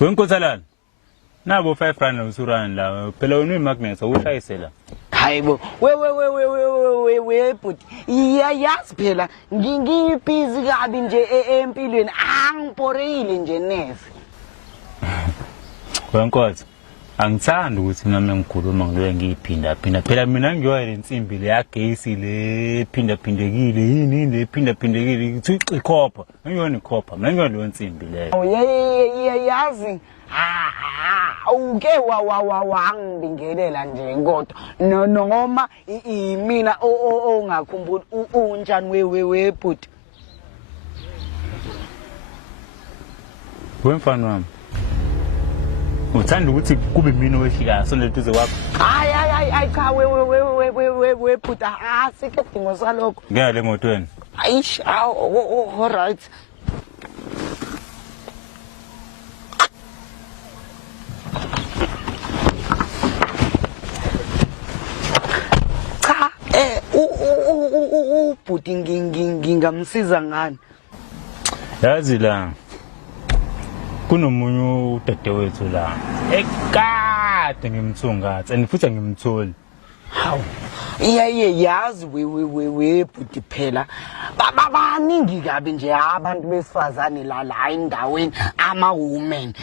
Wenkosalana. Nabo 5 rand usurana la. Phela wena uyiMagnus awushayisela. Hayibo we but yazi phela ngibhizi kabi nje empilweni angibhoreyile nje nese. Wenkosi angithandi ukuthi nami ngikhuluma ngiloye ngiyiphinda phela mina ngiyoya lensimbi le yagesi le phindekile yini le phindekile ithi ikhopha ngiyona ikhopha mina ngiyona le nsimbi le. Yazi uke wangibingelela nje kodwa noma mina ongakhumbuli unjani we but wemfana wami uthanda ukuthi kube mina oweshikayo sonletuze kwakho. Hayi cha we but asike dingo salokho ngiyale emotweni. Ayish all right. Ubhuti ngingamsiza ngani? Yazi la kunomunye udadewethu la ekade ngimthungatha and futhi ngimtholi. Hawu yazi we bhuti phela baningi kabi nje abantu besifazane la endaweni ama women.